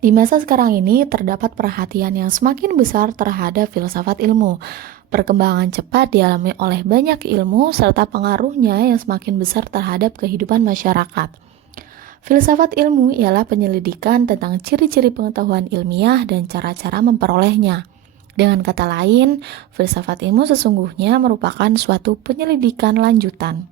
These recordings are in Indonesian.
Di masa sekarang ini terdapat perhatian yang semakin besar terhadap filsafat ilmu. Perkembangan cepat dialami oleh banyak ilmu serta pengaruhnya yang semakin besar terhadap kehidupan masyarakat. Filsafat ilmu ialah penyelidikan tentang ciri-ciri pengetahuan ilmiah dan cara-cara memperolehnya. Dengan kata lain, filsafat ilmu sesungguhnya merupakan suatu penyelidikan lanjutan.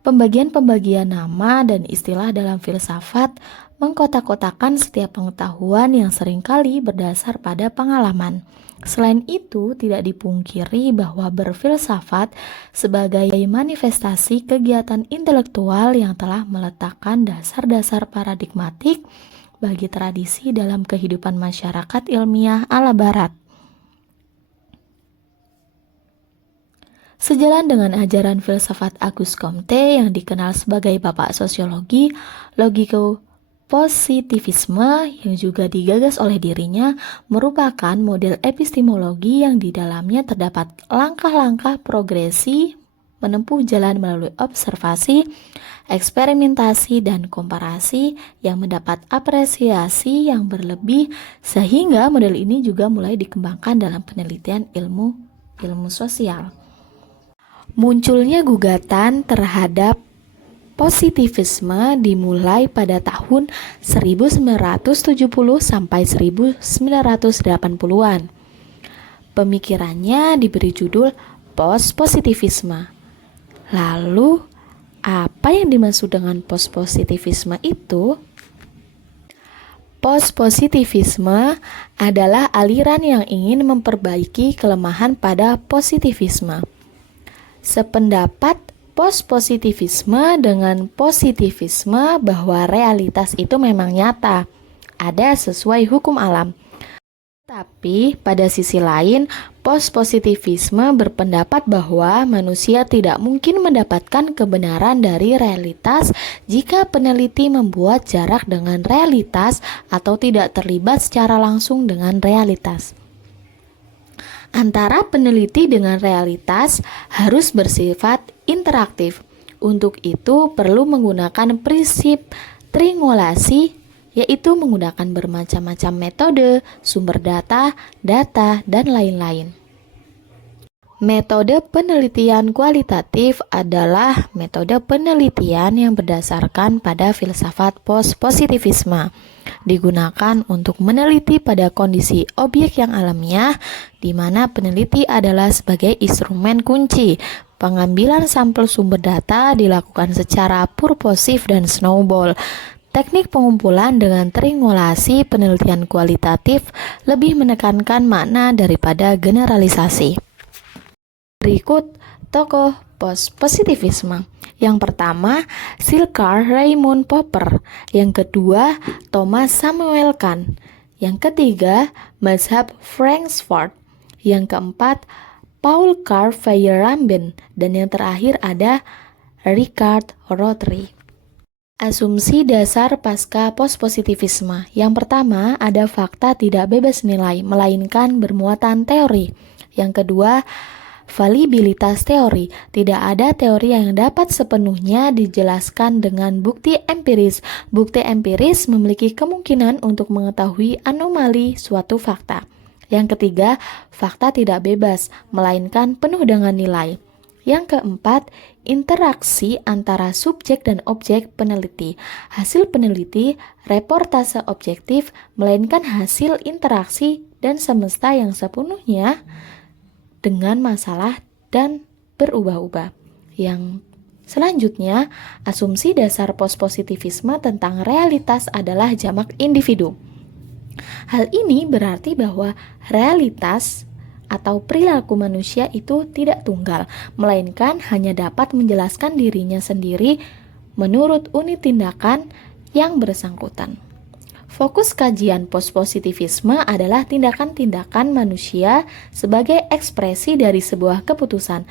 Pembagian-pembagian nama dan istilah dalam filsafat mengkotak-kotakan setiap pengetahuan yang seringkali berdasar pada pengalaman. Selain itu, tidak dipungkiri bahwa berfilsafat sebagai manifestasi kegiatan intelektual yang telah meletakkan dasar-dasar paradigmatik bagi tradisi dalam kehidupan masyarakat ilmiah ala Barat. Sejalan dengan ajaran filsafat Auguste Comte yang dikenal sebagai bapak sosiologi, logiko-positivisme yang juga digagas oleh dirinya merupakan model epistemologi yang di dalamnya terdapat langkah-langkah progresi menempuh jalan melalui observasi, eksperimentasi, dan komparasi yang mendapat apresiasi yang berlebih sehingga model ini juga mulai dikembangkan dalam penelitian ilmu sosial. Munculnya gugatan terhadap positivisme dimulai pada tahun 1970 sampai 1980-an. Pemikirannya diberi judul post-positivisme. Lalu, apa yang dimaksud dengan post-positivisme itu? Post-positivisme adalah aliran yang ingin memperbaiki kelemahan pada positivisme. Sependapat post-positivisme dengan positivisme bahwa realitas itu memang nyata, ada sesuai hukum alam. Tapi pada sisi lain, post-positivisme berpendapat bahwa manusia tidak mungkin mendapatkan kebenaran dari realitas jika peneliti membuat jarak dengan realitas atau tidak terlibat secara langsung dengan realitas. Antara peneliti dengan realitas harus bersifat interaktif. Untuk itu perlu menggunakan prinsip triangulasi, yaitu menggunakan bermacam-macam metode, sumber data, dan lain-lain. Metode penelitian kualitatif adalah metode penelitian yang berdasarkan pada filsafat post-positivisme. Digunakan untuk meneliti pada kondisi objek yang alamiah, di mana peneliti adalah sebagai instrumen kunci. Pengambilan sampel sumber data dilakukan secara purposif dan snowball. Teknik pengumpulan dengan triangulasi penelitian kualitatif lebih menekankan makna daripada generalisasi. Berikut tokoh post-positivisme. Yang pertama, Sir Raymond Popper. Yang kedua, Thomas Samuel Kahn. Yang ketiga, mazhab Frankfurt. Yang keempat, Paul Karl Feyerabend. Dan yang terakhir ada Richard Rorty. Asumsi dasar pasca post-positivisme. Yang pertama, ada fakta tidak bebas nilai, melainkan bermuatan teori. Yang kedua, validitas teori. Tidak ada teori yang dapat sepenuhnya dijelaskan dengan bukti empiris. Bukti empiris memiliki kemungkinan untuk mengetahui anomali suatu fakta. Yang ketiga, fakta tidak bebas, melainkan penuh dengan nilai. Yang keempat, interaksi antara subjek dan objek peneliti. Hasil peneliti, reportase objektif, melainkan hasil interaksi dan semesta yang sepenuhnya dengan masalah dan berubah-ubah. Yang selanjutnya, asumsi dasar post-positivisme tentang realitas adalah jamak individu. Hal ini berarti bahwa realitas atau perilaku manusia itu tidak tunggal, melainkan hanya dapat menjelaskan dirinya sendiri menurut unit tindakan yang bersangkutan. Fokus kajian post-positivisme adalah tindakan-tindakan manusia sebagai ekspresi dari sebuah keputusan.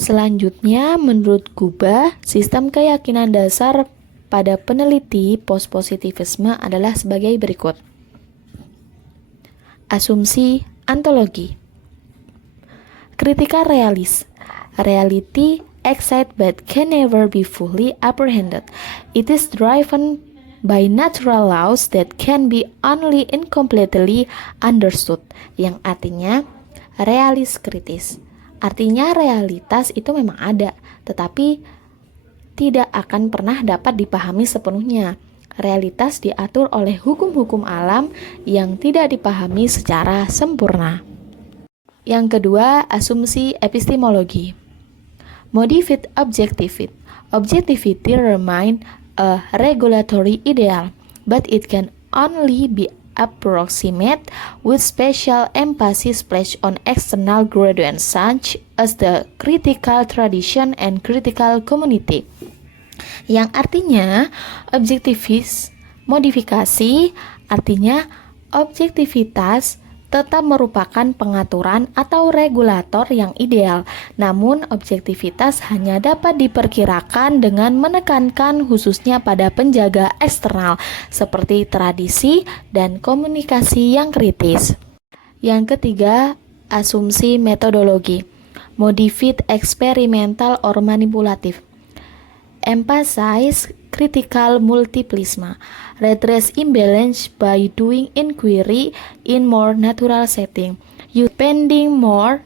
Selanjutnya, menurut Guba, sistem keyakinan dasar pada peneliti post-positivisme adalah sebagai berikut. Asumsi ontologi. Kritika realis. Reality exists but can never be fully apprehended. It is driven by natural laws that can be only incompletely understood, yang artinya realis kritis. Artinya realitas itu memang ada, tetapi tidak akan pernah dapat dipahami sepenuhnya. Realitas diatur oleh hukum-hukum alam yang tidak dipahami secara sempurna. Yang kedua, asumsi epistemologi. Modified objectivity. Objectivity remain a regulatory ideal, but it can only be approximate with special emphasis placed on external gradients such as the critical tradition and critical community. Yang artinya objektivis modifikasi, artinya objektivitas tetap merupakan pengaturan atau regulator yang ideal. Namun objektivitas hanya dapat diperkirakan dengan menekankan khususnya pada penjaga eksternal seperti tradisi dan komunikasi yang kritis. Yang ketiga, asumsi metodologi. Modified experimental or manipulative. Emphasize critical multiplism, redress imbalance by doing inquiry in more natural setting, depending more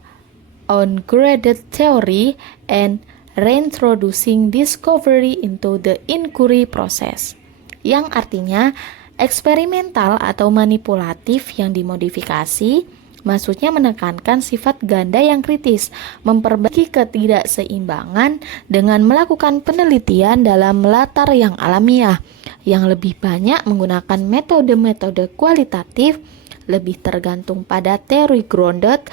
on graded theory and reintroducing discovery into the inquiry process. Yang artinya eksperimental atau manipulatif yang dimodifikasi, maksudnya menekankan sifat ganda yang kritis, memperbaiki ketidakseimbangan dengan melakukan penelitian dalam latar yang alamiah, yang lebih banyak menggunakan metode-metode kualitatif, lebih tergantung pada teori grounded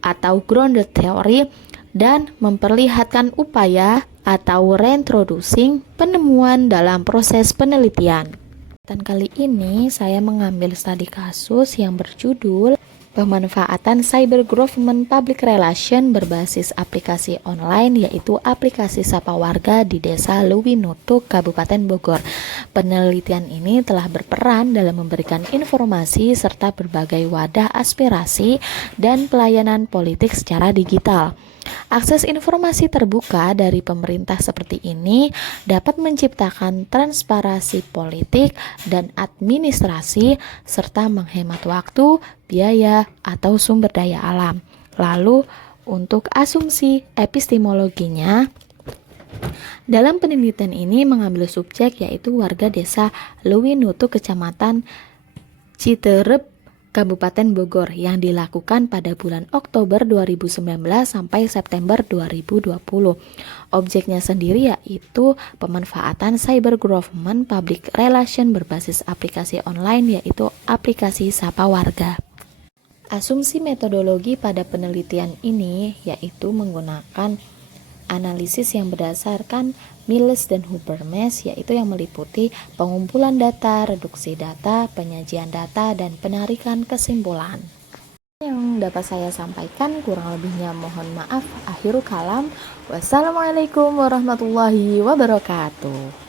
atau grounded theory, dan memperlihatkan upaya atau reintroducing penemuan dalam proses penelitian. Dan kali ini saya mengambil studi kasus yang berjudul Pemanfaatan Cyber Government Public Relation berbasis aplikasi online, yaitu aplikasi Sapa Warga di Desa Lewinutuk, Kabupaten Bogor. Penelitian ini telah berperan dalam memberikan informasi serta berbagai wadah aspirasi dan pelayanan politik secara digital. Akses informasi terbuka dari pemerintah seperti ini dapat menciptakan transparansi politik dan administrasi serta menghemat waktu, biaya, atau sumber daya alam. Lalu, untuk asumsi epistemologinya, dalam penelitian ini mengambil subjek yaitu warga desa Lewinutuk, Kecamatan Citerep, Kabupaten Bogor, yang dilakukan pada bulan Oktober 2019 sampai September 2020. Objeknya sendiri yaitu pemanfaatan cyber government public relation berbasis aplikasi online, yaitu aplikasi Sapa Warga. Asumsi metodologi pada penelitian ini yaitu menggunakan analisis yang berdasarkan Miles dan Habermas, yaitu yang meliputi pengumpulan data, reduksi data, penyajian data, dan penarikan kesimpulan. Yang dapat saya sampaikan, kurang lebihnya mohon maaf. Akhirul kalam. Wassalamualaikum warahmatullahi wabarakatuh.